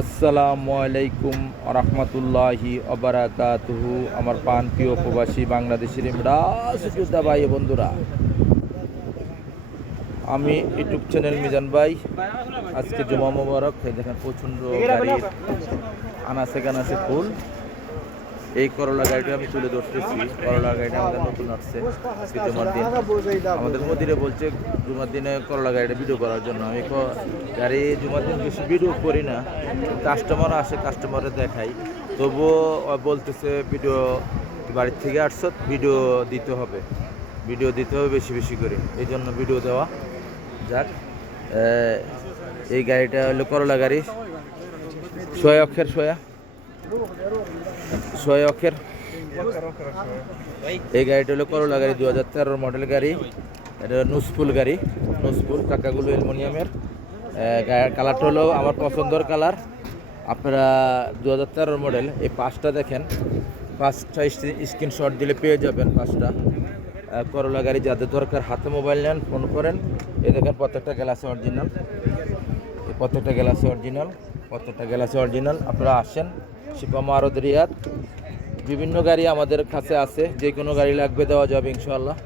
আসসালামু আলাইকুম রহমতুল্লাহি অবরাকাতুহু। আমার প্রাণ প্রিয় প্রবাসী বাংলাদেশের যোদ্ধা ভাই বন্ধুরা, আমি ইউটিউব চ্যানেল মিজান ভাই। আজকে জুমা মোবারক। দেখেন প্রচণ্ড গাড়ির আনাচে কানাচে ফুল। এই করলা গাড়িটা আমি তুলে ধরতেছি। করলা গাড়িটা আমাদের নতুন আসছে আজকে জুমার দিন। আমাদের মদিরে বলছে জুমার দিনে করলা গাড়িটা ভিডিও করার জন্য। আমি গাড়ি জুমার দিন বেশি ভিডিও করি না, কাস্টমার আসে, কাস্টমারে দেখাই। তবুও বলতেছে ভিডিও বাড়ির থেকে আসছো, ভিডিও দিতে হবে বেশি বেশি করে। এই জন্য ভিডিও দেওয়া যাক। এই গাড়িটা হলো করলা গাড়ি, ছয় অক্ষের। এই গাড়িটা হলো করলা গাড়ি, 2013 মডেল গাড়ি। এটা নুসফুল গাড়ি, নুসফুল। চাকাগুলো অ্যালুমিনিয়ামের। কালারটা হলো আমার পছন্দের কালার। আপনারা 2013 মডেল। এই পাঁচটা দেখেন, পাঁচটা স্ক্রিনশট দিলে পেয়ে যাবেন পাঁচটা করলা গাড়ি। যাদের দরকার হাতে মোবাইল নেন, ফোন করেন। এই দেখেন প্রত্যেকটা গ্লাসে অরিজিনাল, প্রত্যেকটা গ্লাসে অরিজিনাল। আপনারা আসেন শিপা মারুদ রিয়াদ। বিভিন্ন গাড়ি আমাদের কাছে আছে, যে কোনো গাড়ি লাগবে দেওয়া যাবে ইনশাআল্লাহ।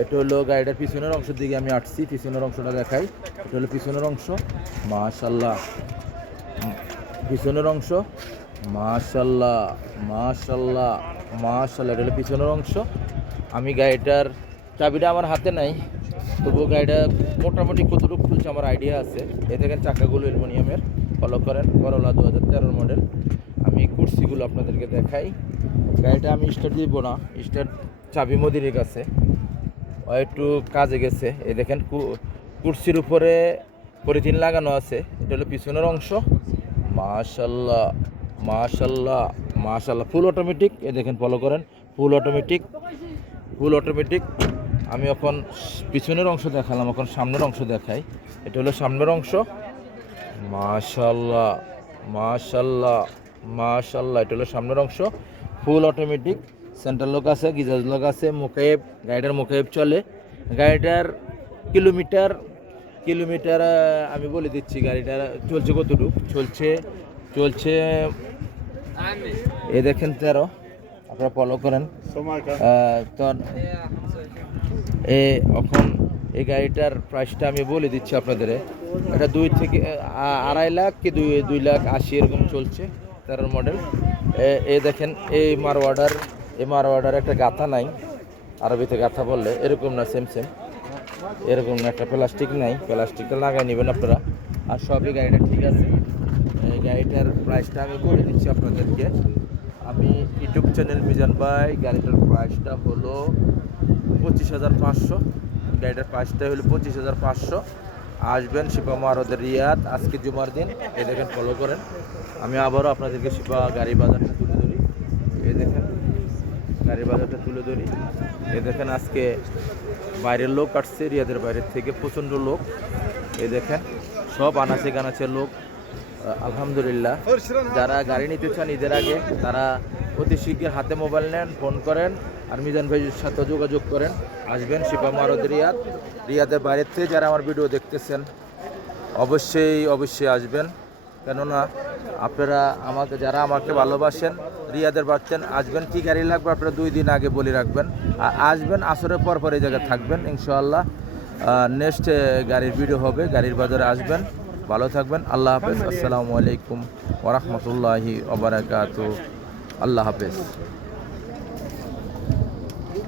এটা হলো গাড়িটার পিছনের অংশের দিকে আমি আসছি, পিছনের অংশটা দেখাই। এটা হলো পিছনের অংশ, মাশাআল্লাহ। পিছনের অংশ মাশাআল্লাহ, মাশাআল্লাহ, মাশাআল্লাহ। এটা হলো পিছনের অংশ। আমি গাড়িটার চাবিটা আমার হাতে নাই, তবুও গাড়িটা মোটামুটি কতটুকু খুলছে আমার আইডিয়া আছে। এ দেখেন চাকাগুলো অ্যালুমিনিয়ামের, ফলো করেন। করলা 2013 মডেল। আমি কুর্সিগুলো আপনাদেরকে দেখাই। গাড়িটা আমি স্টার্ট দিব না, স্টার্ট চাবি মদিরের কাছে, একটু কাজে গেছে। এই দেখেন কুর্সির উপরে পলিথিন লাগানো আছে। এটা হলো পিছনের অংশ, মাশাআল্লাহ, মাশাআল্লাহ, মাশাআল্লাহ। Full automatic. এই দেখেন ফলো করেন, ফুল অটোমেটিক। আমি এখন পিছনের অংশ দেখালাম, এখন সামনের অংশ দেখাই। এটা হলো সামনের অংশ, মাশাআল্লাহ, মাশাআল্লাহ, মাশাআল্লাহ। এটা হলো সামনের অংশ, ফুল অটোমেটিক। সেন্ট্রাল লক আছে, গিজাজ লক আছে, মুকাইব। গাড়িটার মুকাইব চলে। গাড়িটার কিলোমিটার আমি বলে দিচ্ছি। গাড়িটা চলছে কতটুকু চলছে এ দেখেন 13। আপনারা ফলো করেন। তো এখন এই গাড়িটার প্রাইসটা আমি বলে দিচ্ছি আপনাদের। এটা 2 থেকে 2.5 লাখ কি 2 লাখ 80 এরকম চলছে, 13 মডেল। এই দেখেন এই মারওয়ার্ডার একটা গাথা নাই, আরবিতে গাথা বললে এরকম না, সেম এরকম না, একটা প্লাস্টিক নাই, প্লাস্টিকটা লাগাই নেবেন আপনারা। আর সবই গাড়িটা ঠিক আছে। এই গাড়িটার প্রাইসটা আমি বলে দিচ্ছি আপনাদেরকে। আমি ইউটিউব চ্যানেল মিজান ভাই। গাড়িটার প্রাইসটা হলো 25,500। গাড়িটার প্রাইসটা হলো 25,500। আসবেন শিপা মারুদ রিয়াদ। আজকে জুমার দিন। এই দেখেন ফলো করেন। আমি আবারও আপনাদেরকে শিপা গাড়ি বাজারটা তুলে ধরি। এই দেখেন গাড়ি বাজারটা তুলে ধরি। এই দেখেন আজকে বাইরের লোক আসছে, রিয়াদের বাইরের থেকে প্রচণ্ড লোক। এই দেখেন সব আনাচে কানাচে লোক, আলহামদুলিল্লাহ। যারা গাড়ি নিতে চান ঈদের আগে, তারা অতি শীঘ্র হাতে মোবাইল নেন, ফোন করেন, আর মিজান ভাইয়ের সাথে যোগাযোগ করেন। আসবেন শিপা মারুদ রিয়াদ। রিয়াদের বাইরের থেকে যারা আমার ভিডিও দেখতেছেন অবশ্যই আসবেন। কেননা আপনারা যারা আমাকে ভালোবাসেন, রিয়াদের বাচ্চেন, আসবেন। কী গাড়ি লাগবে আপনারা 2 দিন আগে বলে রাখবেন। আসবেন, আসরের পর এই জায়গায় থাকবেন ইনশাআল্লাহ। নেক্সট গাড়ির ভিডিও হবে, গাড়ির বাজারে আসবেন। ভালো থাকবেন। আল্লাহ হাফেজ। আসসালামু আলাইকুম ওয়া রাহমাতুল্লাহি ওয়া বারাকাতুহু। আল্লাহ হাফেজ।